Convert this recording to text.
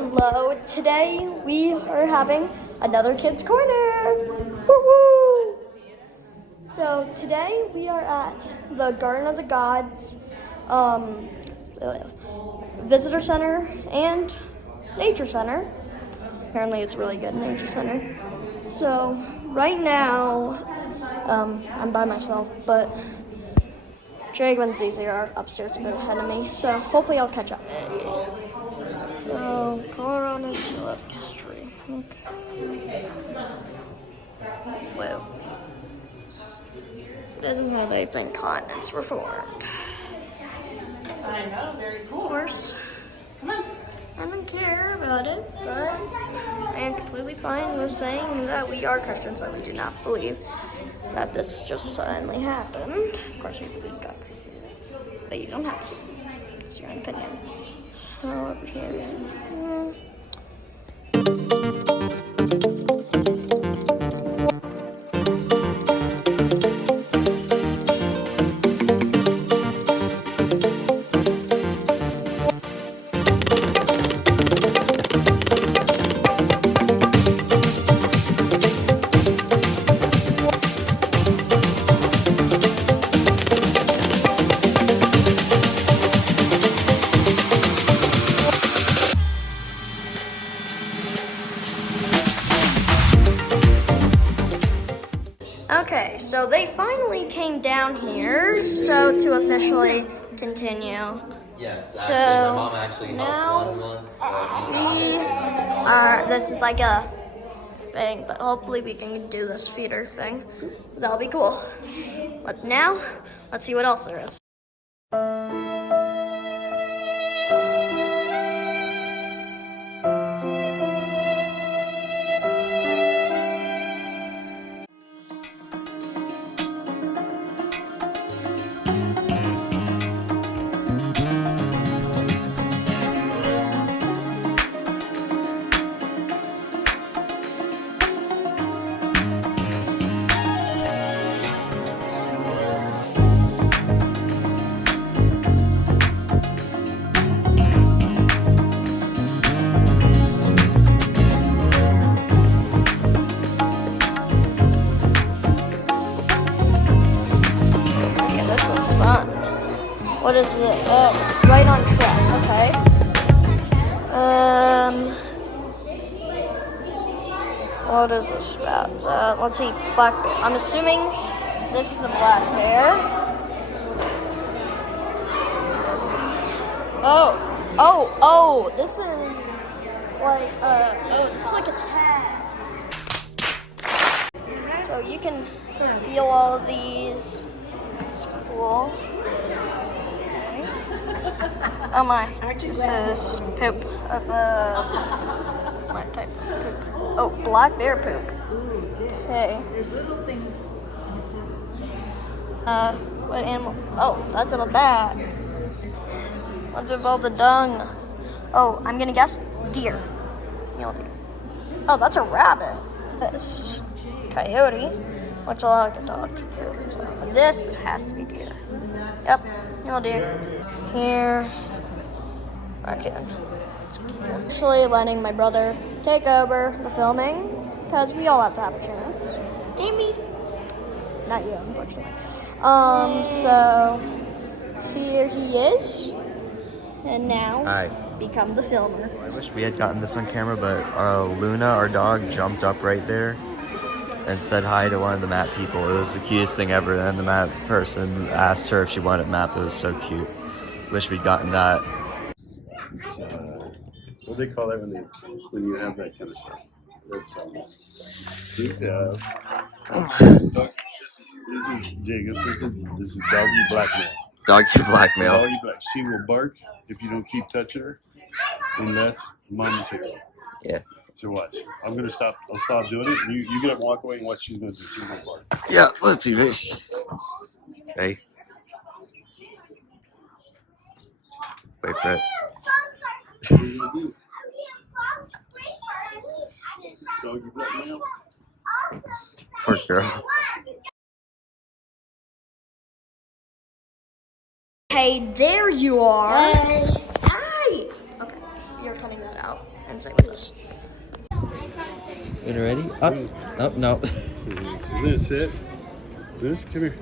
Hello, today we are having another Kids Corner. Woo-woo! So today we are at the Garden of the Gods Visitor Center and Nature Center. Apparently it's a really good nature center. So right now I'm by myself, but Jacob and Zizi are upstairs a bit ahead of me, so hopefully I'll catch up. So, Korner select history. Okay. Well, this is how they think continents were formed. I know, very cool. Of course, Come on. I don't care about it, but I am completely fine with saying that we are Christians and we do not believe that this just suddenly happened. Of course, we believe God created it, but you don't have to. It's your own opinion. So, over here. Okay, so they finally came down here, so to officially continue. Yes, So actually, my mom actually now helped one once. we are, this is like a thing, but hopefully we can do this feeder thing. That'll be cool. But now, let's see what else there is. What is it? Right on track, okay. What is this about? Let's see, black bear. I'm assuming this is a black bear. Oh, this is like, this is like a test. So you can feel all of these. It's cool. Oh my, this is poop of my type of poop. Oh, black bear poop. Okay. There's little things. What animal? Oh, that's a bat. What's with all the dung? Oh, I'm gonna guess deer. Mule deer. Oh, that's a rabbit. This coyote, which I like a dog too. So this has to be deer. Yep, mule deer. Here. Okay. Actually letting my brother take over the filming because we all have to have a chance. Amy. Not you, unfortunately. So here he is. And now Hi. become the filmer. I wish we had gotten this on camera, but Luna, our dog, jumped up right there and said hi to one of the map people. It was the cutest thing ever. Then the map person asked her if she wanted a map. It was so cute. Wish we'd gotten that. It's, what do they call that when you have that kind of stuff? That's this is Jacob. This is doggy blackmail. Doggy blackmail. Doggy black. She will bark if you don't keep touching her, unless mom is here. Yeah. So watch. I'm gonna stop. I'll stop doing it. You get up, and walk away, and watch. She's gonna do. She's gonna bark. Yeah. Let's see, Rich. Hey. Wait for it. Doggy blackmail. Poor girl. Hey, there you are. Hey. Hi. Okay, you're cutting that out. And same with this. You ready? Up. Oh, no. Luna, sit. Luna, come here.